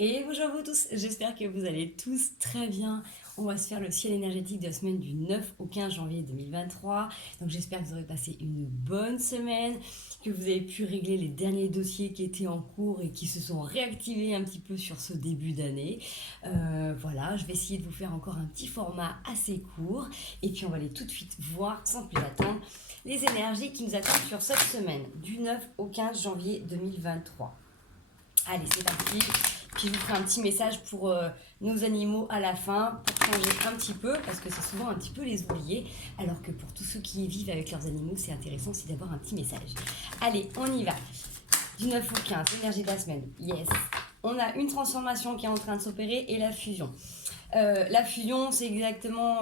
Et bonjour à vous tous, j'espère que vous allez tous très bien. On va se faire le ciel énergétique de la semaine du 9 au 15 janvier 2023. Donc j'espère que vous aurez passé une bonne semaine, que vous avez pu régler les derniers dossiers qui étaient en cours et qui se sont réactivés un petit peu sur ce début d'année. Voilà, je vais essayer de vous faire encore un petit format assez court. Et puis on va aller tout de suite voir, sans plus attendre, les énergies qui nous attendent sur cette semaine, du 9 au 15 janvier 2023. Allez, c'est parti. Puis je vous ferai un petit message pour nos animaux à la fin, pour changer un petit peu, parce que c'est souvent un petit peu les oublier, alors que pour tous ceux qui vivent avec leurs animaux, c'est intéressant aussi d'avoir un petit message. Allez, on y va. Du 9 au 15, énergie de la semaine. Yes. On a une transformation qui est en train de s'opérer et la fusion. La fusion, c'est exactement,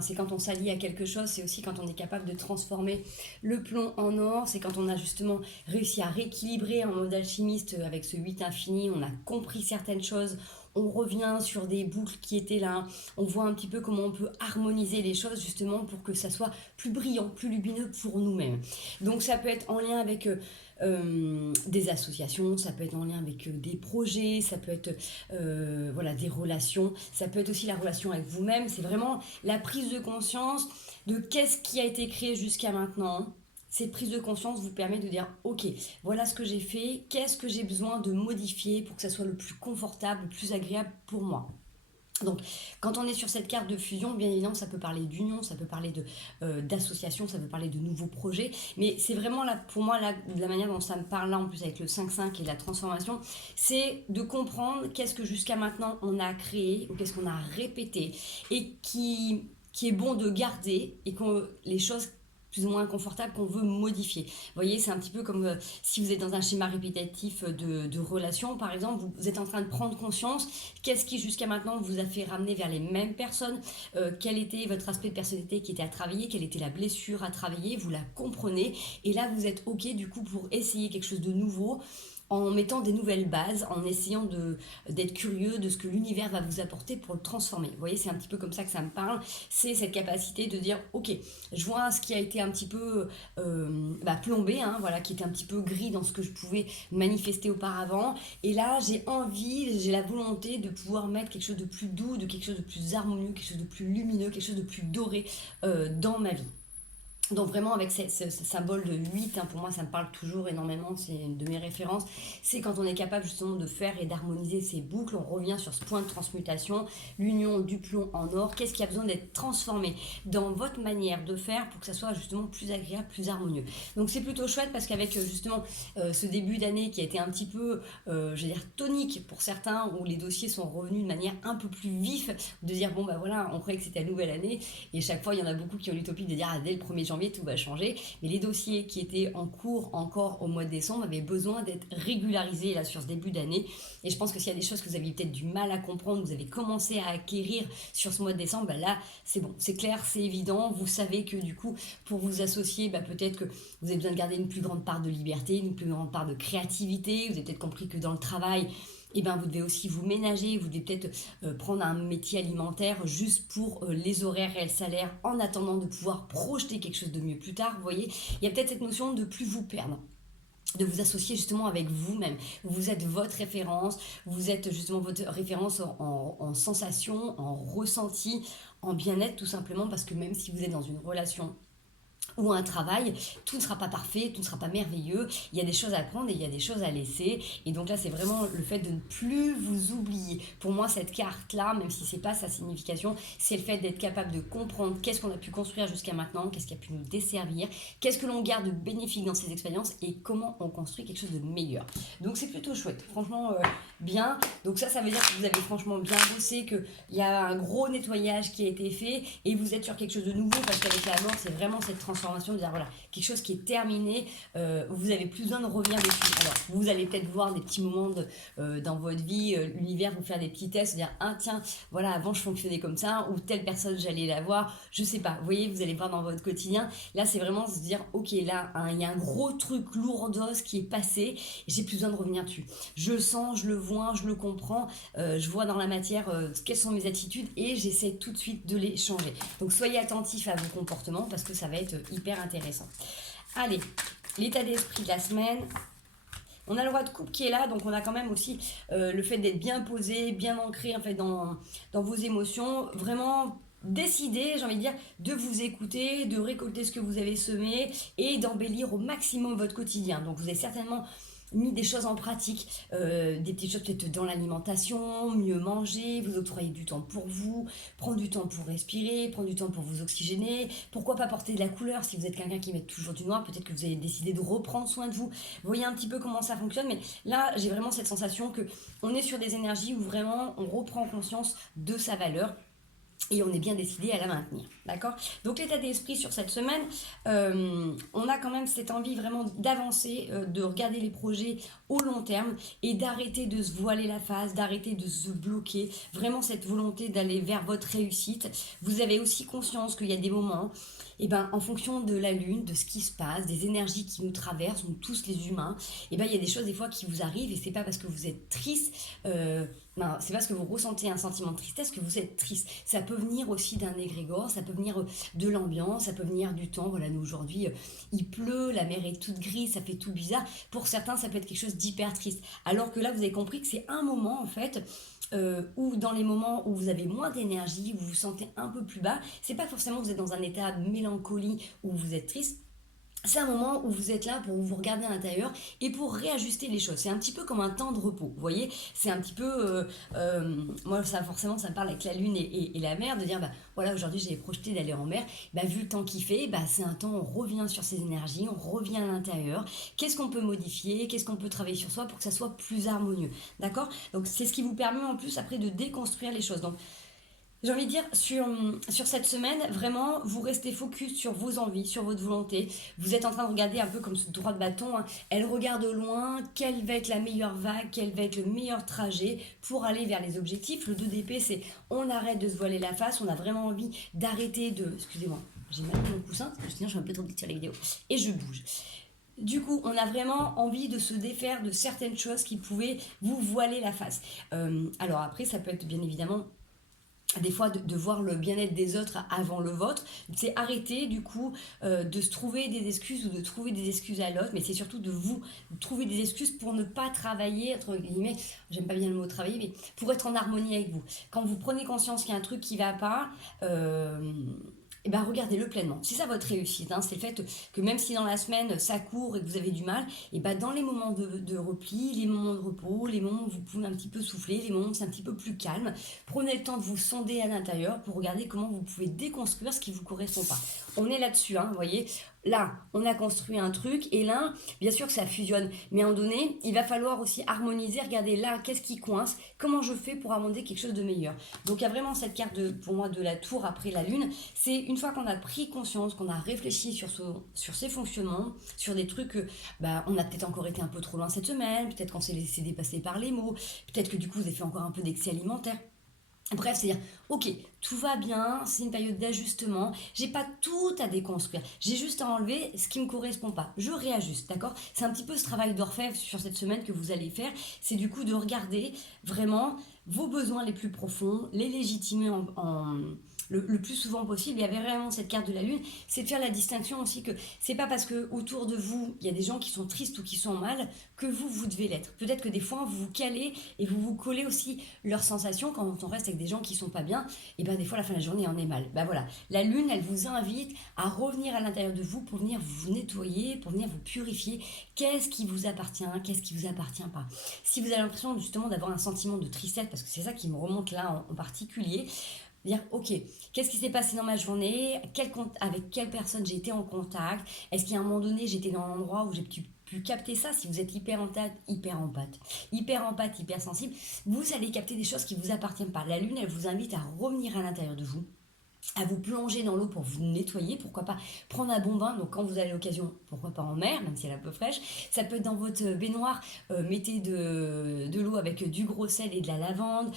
c'est quand on s'allie à quelque chose, c'est aussi quand on est capable de transformer le plomb en or, c'est quand on a justement réussi à rééquilibrer en mode alchimiste avec ce 8 infini, on a compris certaines choses, on revient sur des boucles qui étaient là, on voit un petit peu comment on peut harmoniser les choses justement pour que ça soit plus brillant, plus lumineux pour nous-mêmes. Donc ça peut être en lien avec des associations, ça peut être en lien avec des projets, ça peut être voilà, des relations, ça peut être aussi la relation avec vous-même, c'est vraiment la prise de conscience de qu'est-ce qui a été créé jusqu'à maintenant. Cette prise de conscience vous permet de dire ok, voilà ce que j'ai fait, qu'est-ce que j'ai besoin de modifier pour que ça soit le plus confortable, le plus agréable pour moi. Donc, quand on est sur cette carte de fusion, bien évidemment, ça peut parler d'union, ça peut parler d'association, ça peut parler de nouveaux projets, mais c'est vraiment là, pour moi, là, de la manière dont ça me parle là, en plus avec le 5-5 et la transformation, c'est de comprendre qu'est-ce que jusqu'à maintenant on a créé, ou qu'est-ce qu'on a répété, et qui est bon de garder, et que les choses plus ou moins inconfortables qu'on veut modifier. Vous voyez, c'est un petit peu comme si vous êtes dans un schéma répétitif de relation, par exemple, vous êtes en train de prendre conscience qu'est-ce qui jusqu'à maintenant vous a fait ramener vers les mêmes personnes, quel était votre aspect de personnalité qui était à travailler, quelle était la blessure à travailler, vous la comprenez, et là vous êtes ok du coup pour essayer quelque chose de nouveau, en mettant des nouvelles bases, en essayant d'être curieux de ce que l'univers va vous apporter pour le transformer. Vous voyez, c'est un petit peu comme ça que ça me parle. C'est cette capacité de dire, ok, je vois ce qui a été un petit peu plombé, hein, voilà, qui était un petit peu gris dans ce que je pouvais manifester auparavant. Et là, j'ai envie, j'ai la volonté de pouvoir mettre quelque chose de plus doux, de quelque chose de plus harmonieux, quelque chose de plus lumineux, quelque chose de plus doré dans ma vie. Donc vraiment avec ce symbole de 8, hein, pour moi ça me parle toujours énormément, c'est une de mes références, c'est quand on est capable justement de faire et d'harmoniser ces boucles, on revient sur ce point de transmutation, l'union du plomb en or, qu'est-ce qui a besoin d'être transformé dans votre manière de faire pour que ça soit justement plus agréable, plus harmonieux. Donc c'est plutôt chouette parce qu'avec justement ce début d'année qui a été un petit peu, je veux dire, tonique pour certains, où les dossiers sont revenus de manière un peu plus vif, de dire bon bah voilà, on croyait que c'était la nouvelle année, et chaque fois il y en a beaucoup qui ont l'utopie de dire ah, dès le 1er janvier tout va changer, mais les dossiers qui étaient en cours encore au mois de décembre avaient besoin d'être régularisés là sur ce début d'année, et je pense que s'il y a des choses que vous avez peut-être du mal à comprendre, vous avez commencé à acquérir sur ce mois de décembre, bah là c'est bon, c'est clair, c'est évident, vous savez que du coup pour vous associer, bah peut-être que vous avez besoin de garder une plus grande part de liberté, une plus grande part de créativité, vous avez peut-être compris que dans le travail, et ben vous devez aussi vous ménager, vous devez peut-être prendre un métier alimentaire juste pour les horaires et le salaire en attendant de pouvoir projeter quelque chose de mieux plus tard. Vous voyez, il y a peut-être cette notion de plus vous perdre, de vous associer justement avec vous-même. Vous êtes votre référence, vous êtes justement votre référence en sensation, en ressenti, en bien-être, tout simplement parce que même si vous êtes dans une relation ou un travail, tout ne sera pas parfait, tout ne sera pas merveilleux, il y a des choses à prendre et il y a des choses à laisser, et donc là c'est vraiment le fait de ne plus vous oublier. Pour moi cette carte là, même si c'est pas sa signification, c'est le fait d'être capable de comprendre qu'est-ce qu'on a pu construire jusqu'à maintenant, qu'est-ce qui a pu nous desservir, qu'est-ce que l'on garde de bénéfique dans ces expériences et comment on construit quelque chose de meilleur. Donc c'est plutôt chouette, franchement bien. Donc ça veut dire que vous avez franchement bien bossé, qu'il y a un gros nettoyage qui a été fait et vous êtes sur quelque chose de nouveau, parce qu'avec la mort c'est vraiment cette transformation de dire voilà, quelque chose qui est terminé, vous avez plus besoin de revenir dessus. Alors vous allez peut-être voir des petits moments dans votre vie, l'univers vous faire des petits tests, dire ah tiens voilà, avant je fonctionnais comme ça, ou telle personne j'allais la voir, je sais pas, vous voyez, vous allez voir dans votre quotidien, là c'est vraiment se dire ok, là il y a un gros truc lourdos qui est passé, j'ai plus besoin de revenir dessus, je le sens, je le vois, je le comprends, je vois dans la matière quelles sont mes attitudes et j'essaie tout de suite de les changer. Donc soyez attentifs à vos comportements parce que ça va être hyper intéressant. Allez, l'état d'esprit de la semaine. On a le roi de coupe qui est là, donc on a quand même aussi le fait d'être bien posé, bien ancré en fait dans vos émotions, vraiment décider, j'ai envie de dire, de vous écouter, de récolter ce que vous avez semé et d'embellir au maximum votre quotidien. Donc vous avez certainement mis des choses en pratique, des petites choses peut-être dans l'alimentation, mieux manger, vous octroyer du temps pour vous, prendre du temps pour respirer, prendre du temps pour vous oxygéner, pourquoi pas porter de la couleur si vous êtes quelqu'un qui met toujours du noir, peut-être que vous avez décidé de reprendre soin de vous, vous voyez un petit peu comment ça fonctionne, mais là j'ai vraiment cette sensation que on est sur des énergies où vraiment on reprend conscience de sa valeur et on est bien décidé à la maintenir, d'accord? Donc l'état d'esprit sur cette semaine, on a quand même cette envie vraiment d'avancer, de regarder les projets au long terme et d'arrêter de se voiler la face, d'arrêter de se bloquer, vraiment cette volonté d'aller vers votre réussite. Vous avez aussi conscience qu'il y a des moments, et ben, en fonction de la lune, de ce qui se passe, des énergies qui nous traversent, nous tous les humains, et ben, il y a des choses des fois qui vous arrivent et c'est pas parce que vous êtes triste, non, c'est parce que vous ressentez un sentiment de tristesse que vous êtes triste. Ça peut venir aussi d'un égrégore, ça peut venir de l'ambiance, ça peut venir du temps. Voilà, nous aujourd'hui, il pleut, la mer est toute grise, ça fait tout bizarre. Pour certains, ça peut être quelque chose d'hyper triste. Alors que là, vous avez compris que c'est un moment, en fait, ou dans les moments où vous avez moins d'énergie, où vous vous sentez un peu plus bas, c'est pas forcément que vous êtes dans un état de mélancolie où vous êtes triste. C'est un moment où vous êtes là pour vous regarder à l'intérieur et pour réajuster les choses. C'est un petit peu comme un temps de repos, vous voyez. C'est un petit peu, moi ça forcément ça me parle avec la lune et la mer, de dire bah voilà aujourd'hui j'avais projeté d'aller en mer, bah vu le temps qu'il fait, bah c'est un temps où on revient sur ses énergies, on revient à l'intérieur. Qu'est-ce qu'on peut modifier, qu'est-ce qu'on peut travailler sur soi pour que ça soit plus harmonieux, d'accord? Donc c'est ce qui vous permet en plus après de déconstruire les choses. Donc j'ai envie de dire, sur cette semaine, vraiment, vous restez focus sur vos envies, sur votre volonté. Vous êtes en train de regarder un peu comme ce droit de bâton, hein. Elle regarde au loin, quelle va être la meilleure vague, quel va être le meilleur trajet pour aller vers les objectifs. Le 2 d'épée, c'est on arrête de se voiler la face, on a vraiment envie d'arrêter de... Excusez-moi, j'ai mal pris mon coussin, parce que sinon je suis un peu trop vite sur les vidéos. Et je bouge. Du coup, on a vraiment envie de se défaire de certaines choses qui pouvaient vous voiler la face. Alors après, ça peut être bien évidemment des fois de voir le bien-être des autres avant le vôtre, c'est arrêter du coup de se trouver des excuses ou de trouver des excuses à l'autre, mais c'est surtout de vous trouver des excuses pour ne pas travailler, entre guillemets, j'aime pas bien le mot travailler, mais pour être en harmonie avec vous. Quand vous prenez conscience qu'il y a un truc qui va pas, et ben regardez-le pleinement. C'est ça votre réussite, hein. C'est le fait que même si dans la semaine ça court et que vous avez du mal, et ben dans les moments de repli, les moments de repos, les moments où vous pouvez un petit peu souffler, les moments où c'est un petit peu plus calme, prenez le temps de vous sonder à l'intérieur pour regarder comment vous pouvez déconstruire ce qui ne vous correspond pas. On est là-dessus, hein, vous voyez. Là, on a construit un truc et là, bien sûr que ça fusionne, mais à un moment donné, il va falloir aussi harmoniser, regarder là, qu'est-ce qui coince, comment je fais pour amender quelque chose de meilleur. Donc il y a vraiment cette carte pour moi de la tour après la lune, c'est une fois qu'on a pris conscience, qu'on a réfléchi sur ses fonctionnements, sur des trucs que on a peut-être encore été un peu trop loin cette semaine, peut-être qu'on s'est laissé dépasser par les mots, peut-être que du coup vous avez fait encore un peu d'excès alimentaire. Bref, c'est-à-dire, ok, tout va bien, c'est une période d'ajustement, j'ai pas tout à déconstruire, j'ai juste à enlever ce qui me correspond pas, je réajuste, d'accord? C'est un petit peu ce travail d'orfèvre sur cette semaine que vous allez faire, c'est du coup de regarder vraiment vos besoins les plus profonds, les légitimer le plus souvent possible. Il y avait vraiment cette carte de la lune, c'est de faire la distinction aussi que c'est pas parce que autour de vous il y a des gens qui sont tristes ou qui sont mal que vous devez l'être. Peut-être que des fois vous vous calez et vous vous collez aussi leurs sensations quand on reste avec des gens qui sont pas bien, et ben des fois à la fin de la journée on est mal. Voilà, la lune elle vous invite à revenir à l'intérieur de vous pour venir vous nettoyer, pour venir vous purifier. Qu'est-ce qui vous appartient, qu'est-ce qui vous appartient pas. Si vous avez l'impression justement d'avoir un sentiment de tristesse, parce que c'est ça qui me remonte là en particulier, dire ok, qu'est-ce qui s'est passé dans ma journée, avec quelle personne j'ai été en contact, est-ce qu'à un moment donné j'étais dans l'endroit où j'ai pu capter ça. Si vous êtes hyper empathe, hyper sensible, vous allez capter des choses qui ne vous appartiennent pas. La lune elle vous invite à revenir à l'intérieur de vous, à vous plonger dans l'eau pour vous nettoyer, pourquoi pas prendre un bon bain, donc quand vous avez l'occasion, pourquoi pas en mer, même si elle est un peu fraîche, ça peut être dans votre baignoire, mettez de l'eau avec du gros sel et de la lavande,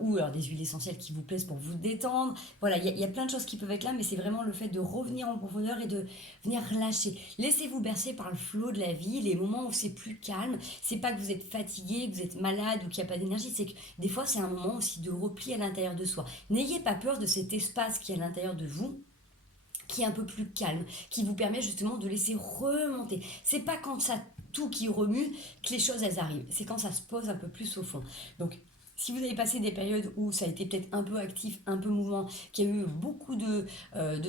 ou alors des huiles essentielles qui vous plaisent pour vous détendre, voilà, il y a plein de choses qui peuvent être là, mais c'est vraiment le fait de revenir en profondeur et de venir relâcher, laissez-vous bercer par le flot de la vie, les moments où c'est plus calme, c'est pas que vous êtes fatigué, que vous êtes malade ou qu'il n'y a pas d'énergie, c'est que des fois c'est un moment aussi de repli à l'intérieur de soi, n'ayez pas peur de cet espace qui est à l'intérieur de vous, qui est un peu plus calme, qui vous permet justement de laisser remonter. C'est pas quand ça tout qui remue que les choses elles arrivent. C'est quand ça se pose un peu plus au fond. Donc si vous avez passé des périodes où ça a été peut-être un peu actif, un peu mouvant, qu'il y a eu beaucoup de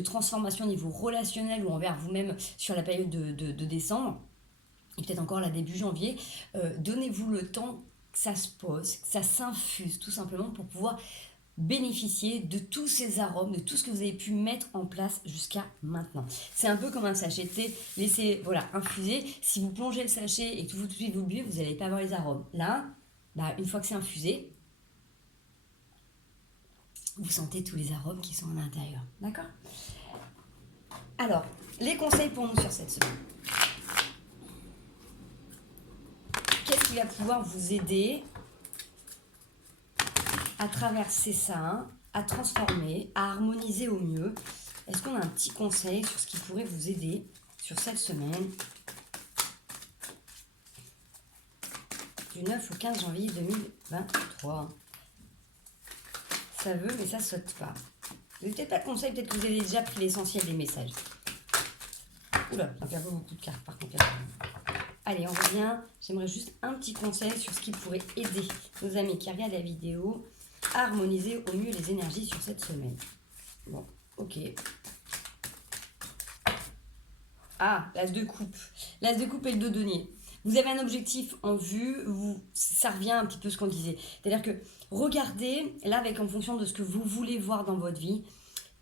transformations au niveau relationnel ou envers vous-même sur la période de décembre, et peut-être encore là début janvier, donnez-vous le temps que ça se pose, que ça s'infuse tout simplement pour pouvoir bénéficier de tous ces arômes, de tout ce que vous avez pu mettre en place jusqu'à maintenant. C'est un peu comme un sachet de thé, laissez infuser. Si vous plongez le sachet et que tout de suite vous buvez, vous n'allez pas avoir les arômes. Là, une fois que c'est infusé, vous sentez tous les arômes qui sont à l'intérieur. D'accord? Alors, les conseils pour nous sur cette semaine. Qu'est-ce qui va pouvoir vous aider à traverser ça, à transformer, à harmoniser au mieux? Est-ce qu'on a un petit conseil sur ce qui pourrait vous aider sur cette semaine du 9 au 15 janvier 2023? Ça veut, mais ça saute pas. Vous n'avez peut-être pas de conseil, peut-être que vous avez déjà pris l'essentiel des messages. Oula, ça fait un peu beaucoup de cartes par contre. Allez, on revient. J'aimerais juste un petit conseil sur ce qui pourrait aider nos amis qui regardent la vidéo à harmoniser au mieux les énergies sur cette semaine. Bon, ok. Ah, l'as de coupe. L'as de coupe et le dos denier. Vous avez un objectif en vue, ça revient un petit peu à ce qu'on disait. C'est-à-dire que regardez, là, en fonction de ce que vous voulez voir dans votre vie,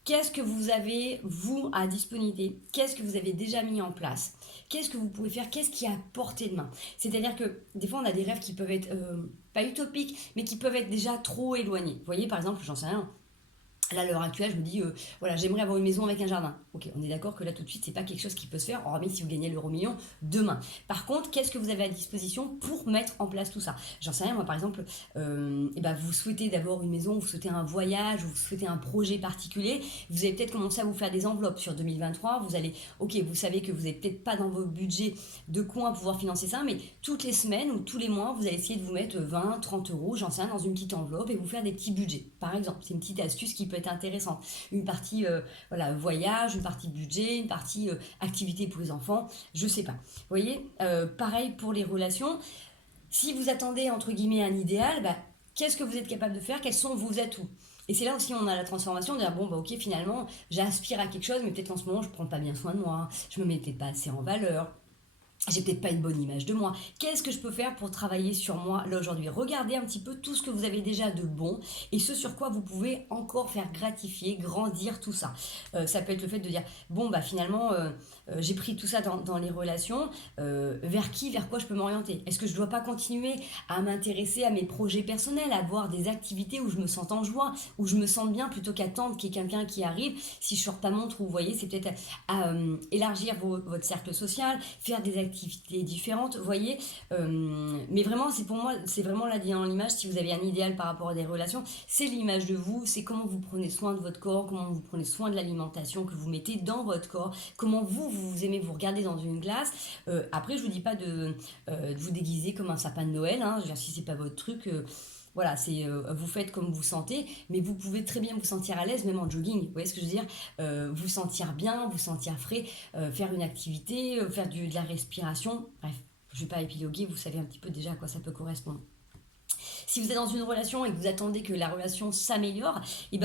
qu'est-ce que vous avez, vous, à disponibilité? Qu'est-ce que vous avez déjà mis en place? Qu'est-ce que vous pouvez faire? Qu'est-ce qui est à portée de main? C'est-à-dire que des fois, on a des rêves qui peuvent être, pas utopiques, mais qui peuvent être déjà trop éloignés. Vous voyez, par exemple, j'en sais rien. Là, à l'heure actuelle, je me dis, voilà, j'aimerais avoir une maison avec un jardin. Ok, on est d'accord que là, tout de suite, c'est pas quelque chose qui peut se faire, hormis si vous gagnez l'euro-million demain. Par contre, qu'est-ce que vous avez à disposition pour mettre en place tout ça? J'en sais rien, moi, par exemple, vous souhaitez d'abord une maison, vous souhaitez un voyage, vous souhaitez un projet particulier, vous allez peut-être commencer à vous faire des enveloppes sur 2023, vous allez, ok, vous savez que vous n'êtes peut-être pas dans vos budgets de quoi pouvoir financer ça, mais toutes les semaines ou tous les mois, vous allez essayer de vous mettre 20, 30 euros, j'en sais rien, dans une petite enveloppe et vous faire des petits budgets. Par exemple, c'est une petite astuce qui peut être intéressante. Une partie voyage, une partie budget, une partie activité pour les enfants, je sais pas. Vous voyez, pareil pour les relations. Si vous attendez entre guillemets un idéal, qu'est-ce que vous êtes capable de faire? Quels sont vos atouts? Et c'est là aussi on a la transformation de dire ok, finalement j'aspire à quelque chose, mais peut-être qu'en ce moment je prends pas bien soin de moi, je me mettais pas assez en valeur. J'ai peut-être pas une bonne image de moi. Qu'est-ce que je peux faire pour travailler sur moi là aujourd'hui? Regardez un petit peu tout ce que vous avez déjà de bon et ce sur quoi vous pouvez encore faire gratifier, grandir tout ça. Ça peut être le fait de dire finalement j'ai pris tout ça dans les relations. Vers quoi je peux m'orienter? Est-ce que je dois pas continuer à m'intéresser à mes projets personnels, à avoir des activités où je me sens en joie, où je me sens bien plutôt qu'attendre qu'il y ait quelqu'un qui arrive? Si je sors ta montre, vous voyez, c'est peut-être à élargir votre cercle social, faire des activités différentes, vous voyez, mais vraiment c'est pour moi, c'est vraiment là dans l'image, si vous avez un idéal par rapport à des relations, c'est l'image de vous, c'est comment vous prenez soin de votre corps, comment vous prenez soin de l'alimentation que vous mettez dans votre corps, comment vous aimez vous regarder dans une glace. Après je vous dis pas de vous déguiser comme un sapin de Noël, je veux dire, si c'est pas votre truc, voilà, c'est vous faites comme vous sentez, mais vous pouvez très bien vous sentir à l'aise, même en jogging. Vous voyez ce que je veux dire? Vous sentir bien, vous sentir frais, faire une activité, faire de la respiration. Bref, je ne vais pas épiloguer, vous savez un petit peu déjà à quoi ça peut correspondre. Si vous êtes dans une relation et que vous attendez que la relation s'améliore,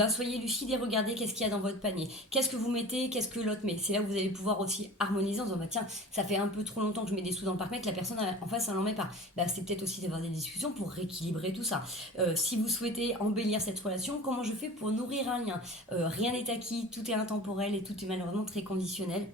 soyez lucide et regardez qu'est-ce qu'il y a dans votre panier. Qu'est-ce que vous mettez, qu'est-ce que l'autre met. C'est là où vous allez pouvoir aussi harmoniser en disant tiens, ça fait un peu trop longtemps que je mets des sous dans le parc-mètre, la personne en face, elle n'en met pas. C'est peut-être aussi d'avoir des discussions pour rééquilibrer tout ça. Si vous souhaitez embellir cette relation, comment je fais pour nourrir un lien? Rien n'est acquis, tout est intemporel et tout est malheureusement très conditionnel.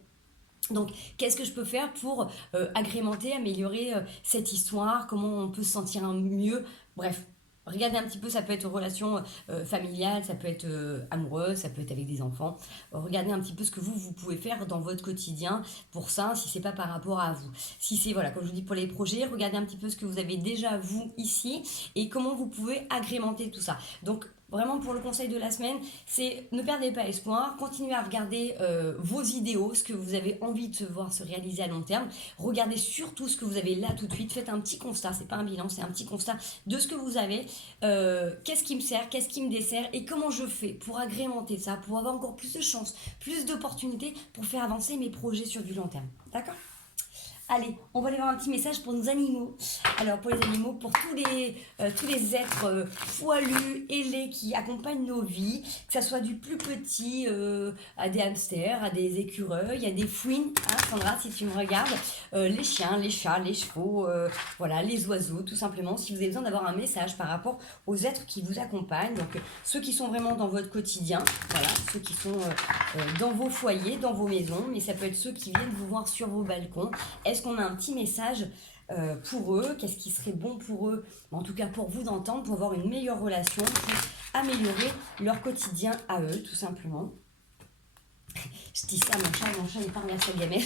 Donc, qu'est-ce que je peux faire pour agrémenter, améliorer cette histoire? Comment on peut se sentir mieux? Bref, regardez un petit peu, ça peut être relation familiale, ça peut être amoureuse, ça peut être avec des enfants. Regardez un petit peu ce que vous pouvez faire dans votre quotidien pour ça, si c'est pas par rapport à vous. Si c'est, comme je vous dis pour les projets, regardez un petit peu ce que vous avez déjà vous ici et comment vous pouvez agrémenter tout ça. Donc, vraiment pour le conseil de la semaine, c'est ne perdez pas espoir, continuez à regarder vos idéaux, ce que vous avez envie de voir se réaliser à long terme. Regardez surtout ce que vous avez là tout de suite, faites un petit constat, c'est pas un bilan, c'est un petit constat de ce que vous avez, qu'est-ce qui me sert, qu'est-ce qui me dessert et comment je fais pour agrémenter ça, pour avoir encore plus de chances, plus d'opportunités pour faire avancer mes projets sur du long terme. D'accord ? Allez, on va aller voir un petit message pour nos animaux. Alors, pour les animaux, pour tous les êtres poilus, ailés qui accompagnent nos vies, que ce soit du plus petit à des hamsters, à des écureuils, à des fouines, hein, Sandra, si tu me regardes, les chiens, les chats, les chevaux, voilà, les oiseaux, tout simplement. Si vous avez besoin d'avoir un message par rapport aux êtres qui vous accompagnent, donc ceux qui sont vraiment dans votre quotidien, voilà, ceux qui sont dans vos foyers, dans vos maisons, mais ça peut être ceux qui viennent vous voir sur vos balcons. Est-ce qu'on a un petit message pour eux? Qu'est-ce qui serait bon pour eux, en tout cas pour vous d'entendre, pour avoir une meilleure relation, pour améliorer leur quotidien à eux, tout simplement. Je dis ça à mon chat n'est pas remercié sa gamelle.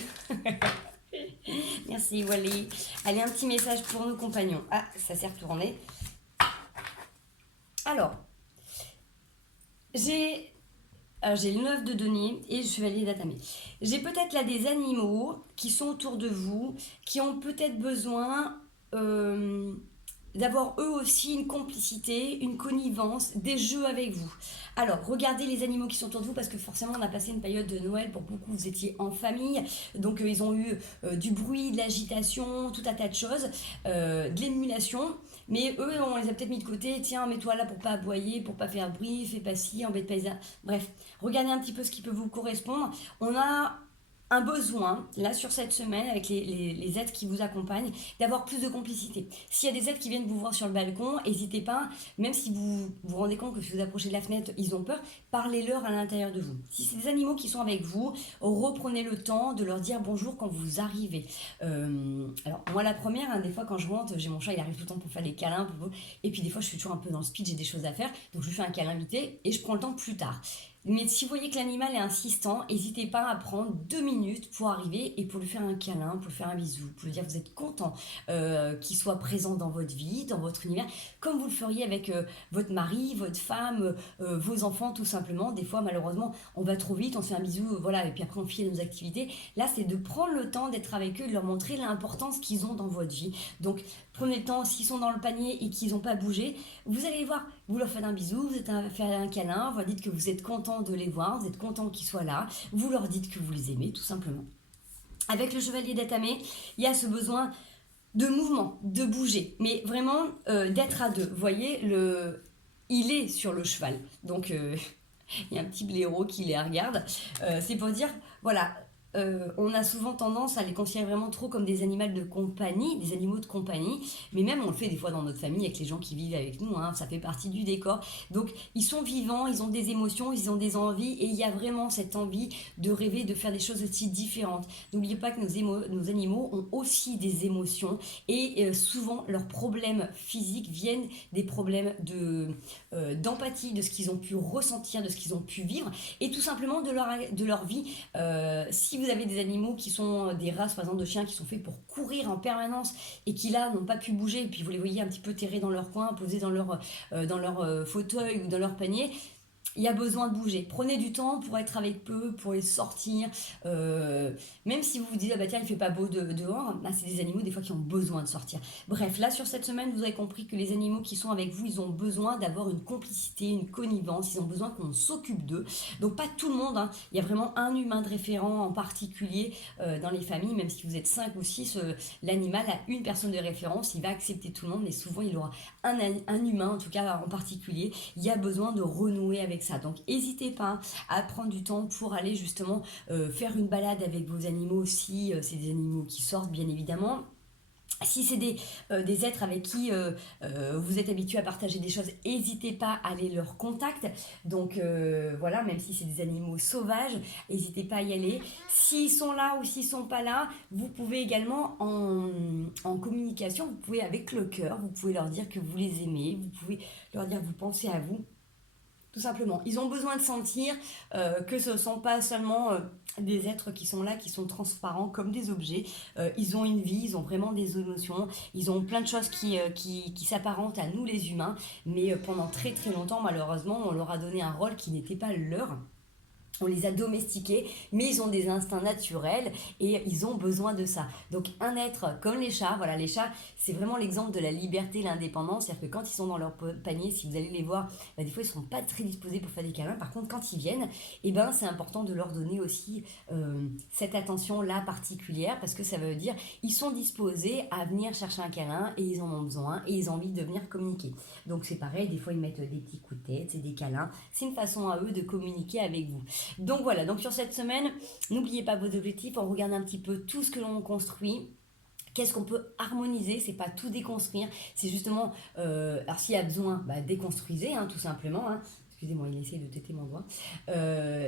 Merci Wally. Allez, un petit message pour nos compagnons. Ah, ça s'est retourné. Alors, j'ai le 9 de denier et le chevalier d'atamé. J'ai peut-être là des animaux qui sont autour de vous, qui ont peut-être besoin d'avoir eux aussi une complicité, une connivence, des jeux avec vous. Alors, regardez les animaux qui sont autour de vous, parce que forcément, on a passé une période de Noël, pour beaucoup, vous étiez en famille, donc ils ont eu du bruit, de l'agitation, tout un tas de choses, de l'émulation, mais eux, on les a peut-être mis de côté, tiens, mets-toi là pour pas aboyer, pour pas faire de bruit, fais pas ci, embête pas les... Bref, regardez un petit peu ce qui peut vous correspondre. On a un besoin, là sur cette semaine, avec les êtres qui vous accompagnent, d'avoir plus de complicité. S'il y a des êtres qui viennent vous voir sur le balcon, n'hésitez pas, même si vous vous rendez compte que si vous approchez de la fenêtre, ils ont peur, parlez-leur à l'intérieur de vous. Si c'est des animaux qui sont avec vous, reprenez le temps de leur dire bonjour quand vous arrivez. Alors moi la première, hein, des fois quand je rentre, j'ai mon chat, il arrive tout le temps pour faire des câlins, et puis des fois je suis toujours un peu dans le speed, j'ai des choses à faire, donc je lui fais un câlin invité et je prends le temps plus tard. Mais si vous voyez que l'animal est insistant, n'hésitez pas à prendre 2 minutes pour arriver et pour lui faire un câlin, pour lui faire un bisou, pour lui dire que vous êtes content qu'il soit présent dans votre vie, dans votre univers, comme vous le feriez avec votre mari, votre femme, vos enfants tout simplement. Des fois, malheureusement, on va trop vite, on se fait un bisou, voilà, et puis après on file nos activités. Là, c'est de prendre le temps d'être avec eux, de leur montrer l'importance qu'ils ont dans votre vie. Donc, prenez le temps, s'ils sont dans le panier et qu'ils n'ont pas bougé, vous allez voir, vous leur faites un bisou, vous êtes fait un câlin, vous leur dites que vous êtes content de les voir, vous êtes content qu'ils soient là, vous leur dites que vous les aimez, tout simplement. Avec le chevalier d'atamé, il y a ce besoin de mouvement, de bouger, mais vraiment d'être à deux. Vous voyez, il est sur le cheval, donc il y a un petit blaireau qui les regarde. C'est pour dire, voilà, on a souvent tendance à les considérer vraiment trop comme des animaux de compagnie, des animaux de compagnie, mais même on le fait des fois dans notre famille avec les gens qui vivent avec nous, hein, ça fait partie du décor. Donc ils sont vivants, ils ont des émotions, ils ont des envies, et il y a vraiment cette envie de rêver, de faire des choses aussi différentes. N'oubliez pas que nos animaux ont aussi des émotions, et souvent leurs problèmes physiques viennent des problèmes d'empathie, de ce qu'ils ont pu ressentir, de ce qu'ils ont pu vivre, et tout simplement de leur vie. Si vous avez des animaux qui sont des races, par exemple de chiens, qui sont faits pour courir en permanence et qui là n'ont pas pu bouger, et puis vous les voyez un petit peu terrés dans leur coin, posés dans leur fauteuil ou dans leur panier, il y a besoin de bouger. Prenez du temps pour être avec eux, pour les sortir. Même si vous vous dites, ah bah tiens, il fait pas beau dehors, bah c'est des animaux des fois qui ont besoin de sortir. Bref, là sur cette semaine, vous avez compris que les animaux qui sont avec vous, ils ont besoin d'avoir une complicité, une connivence, ils ont besoin qu'on s'occupe d'eux. Donc pas tout le monde, hein. Il y a vraiment un humain de référent en particulier dans les familles, même si vous êtes 5 ou 6, l'animal a une personne de référence, il va accepter tout le monde, mais souvent il aura un humain, en tout cas en particulier. Il y a besoin de renouer avec ça. Donc n'hésitez pas à prendre du temps pour aller justement faire une balade avec vos animaux, si c'est des animaux qui sortent bien évidemment. Si c'est des êtres avec qui vous êtes habitué à partager des choses, n'hésitez pas à aller leur contact. Donc voilà, même si c'est des animaux sauvages, n'hésitez pas à y aller. S'ils sont là ou s'ils ne sont pas là, vous pouvez également en communication, vous pouvez avec le cœur, vous pouvez leur dire que vous les aimez, vous pouvez leur dire que vous pensez à vous. Tout simplement, ils ont besoin de sentir que ce ne sont pas seulement des êtres qui sont là, qui sont transparents comme des objets. Ils ont une vie, ils ont vraiment des émotions, ils ont plein de choses qui s'apparentent à nous les humains, mais pendant très très longtemps, malheureusement, on leur a donné un rôle qui n'était pas le leur. On les a domestiqués, mais ils ont des instincts naturels et ils ont besoin de ça. Donc un être comme les chats, voilà, les chats, c'est vraiment l'exemple de la liberté, l'indépendance. C'est-à-dire que quand ils sont dans leur panier, si vous allez les voir, bah, des fois ils ne sont pas très disposés pour faire des câlins. Par contre, quand ils viennent, eh ben, c'est important de leur donner aussi cette attention-là particulière, parce que ça veut dire ils sont disposés à venir chercher un câlin et ils en ont besoin et ils ont envie de venir communiquer. Donc c'est pareil, des fois ils mettent des petits coups de tête, c'est des câlins. C'est une façon à eux de communiquer avec vous. Donc voilà, donc sur cette semaine, n'oubliez pas vos objectifs, on regarde un petit peu tout ce que l'on construit. Qu'est-ce qu'on peut harmoniser? C'est pas tout déconstruire, c'est justement, alors s'il y a besoin, bah, déconstruisez, hein, tout simplement. Hein. Excusez-moi, il essaie de têter mon doigt.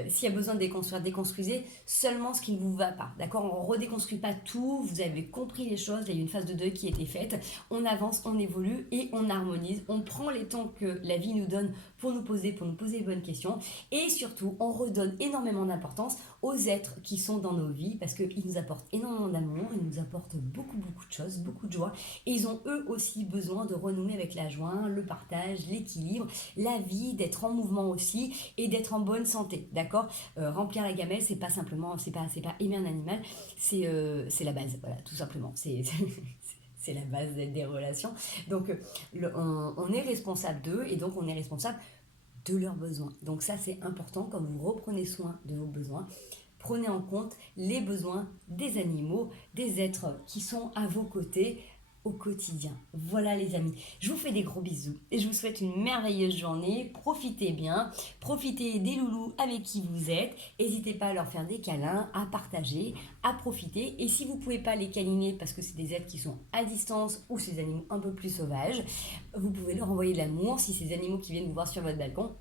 S'il y a besoin de déconstruire, déconstruisez seulement ce qui ne vous va pas. D'accord? On ne redéconstruit pas tout, vous avez compris les choses, il y a eu une phase de deuil qui a été faite. On avance, on évolue et on harmonise. On prend les temps que la vie nous donne pour nous poser les bonnes questions. Et surtout, on redonne énormément d'importance aux êtres qui sont dans nos vies parce qu'ils nous apportent énormément d'amour, ils nous apportent beaucoup de choses, beaucoup de joie. Et ils ont eux aussi besoin de renouer avec la joie, le partage, l'équilibre, la vie, d'être en mouvement aussi et d'être en bonne santé, d'accord. Remplir la gamelle, c'est pas simplement, c'est pas aimer un animal, c'est la base, voilà, tout simplement. C'est la base des relations. Donc, on est responsable d'eux et donc on est responsable de leurs besoins. Donc ça, c'est important quand vous reprenez soin de vos besoins. Prenez en compte les besoins des animaux, des êtres qui sont à vos côtés au quotidien. Voilà les amis, je vous fais des gros bisous et je vous souhaite une merveilleuse journée. Profitez bien, profitez des loulous avec qui vous êtes. N'hésitez pas à leur faire des câlins, à partager, à profiter. Et si vous ne pouvez pas les câliner parce que c'est des êtres qui sont à distance ou ces animaux un peu plus sauvages, vous pouvez leur envoyer de l'amour. Si ces animaux qui viennent vous voir sur votre balcon,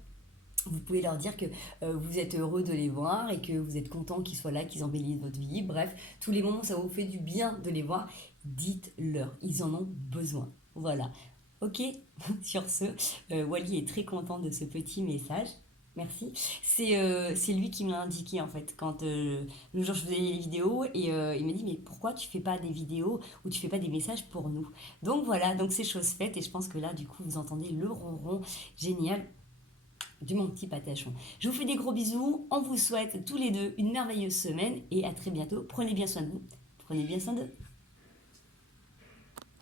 vous pouvez leur dire que vous êtes heureux de les voir et que vous êtes content qu'ils soient là, qu'ils embellissent votre vie. Bref, tous les moments où ça vous fait du bien de les voir, dites-leur, ils en ont besoin. Voilà. Ok. Sur ce, Wally est très content de ce petit message. Merci. C'est lui qui me l'a indiqué en fait. Quand le jour je faisais les vidéos et il m'a dit mais pourquoi tu fais pas des vidéos ou tu fais pas des messages pour nous? Donc voilà, donc c'est chose faite et je pense que là du coup vous entendez le ronron génial du mon petit patachon. Je vous fais des gros bisous, on vous souhaite tous les deux une merveilleuse semaine et à très bientôt. Prenez bien soin de vous, prenez bien soin d'eux.